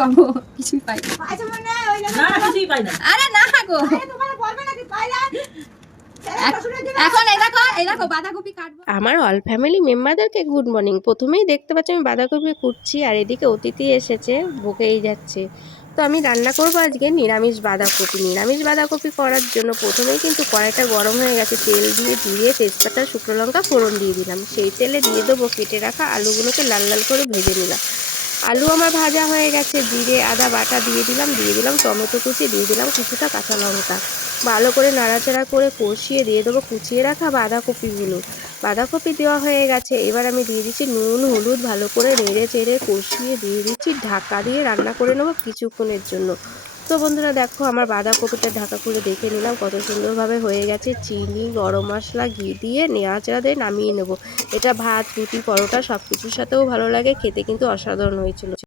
পাবো? কিছুই পাই না। আরে না গো, এখন এই দেখো বাঁধাকপি কাটবো। আমার অল ফ্যামিলি মেম্বারদেরকে গুড মর্নিং। প্রথমেই দেখতে পাচ্ছি আমি বাঁধাকপি কুটছি, আর এদিকে অতিথি এসেছে, বকেই যাচ্ছে। তো আমি রান্না করব আজকে নিরামিষ বাঁধাকপি। নিরামিষ বাঁধাকপি করার জন্য প্রথমেই কিন্তু কড়াইটা গরম হয়ে গেছে, তেল দিয়ে তেজপাতা শুকনো লঙ্কা ফোড়ন দিয়ে দিলাম। সেই তেলে দিয়ে দেবো কেটে রাখা আলুগুলোকে লাল লাল করে ভেজে নিলাম। আলু আমার ভাজা হয়ে গেছে, জিরে আদা বাটা দিয়ে দিলাম টমেটো কুচি, দিয়ে দিলাম কিছুটা কাঁচা লঙ্কা। ভালো করে নাড়াচাড়া করে কষিয়ে দিয়ে দেবো কুচিয়ে রাখা বাঁধাকপিগুলো। বাঁধাকপি দেওয়া হয়ে গেছে, এবার আমি দিয়ে দিচ্ছি নুন হলুদ, ভালো করে নেড়ে চেড়ে কষিয়ে দিয়ে দিচ্ছি ঢাকা দিয়ে রান্না করে নেবো কিছুক্ষণের জন্য। তো বন্ধুরা দেখো, আমার বাঁধাকপিটা ঢাকা খুলে দেখে নিলাম কত সুন্দরভাবে হয়ে গেছে। চিনি গরম মশলা ঘি দিয়ে নেড়াচাড়া দিয়ে নামিয়ে নেব। এটা ভাত রুটি পরোটা সব কিছুর সাথেও ভালো লাগে খেতে, কিন্তু অসাধারণ হয়েছিল।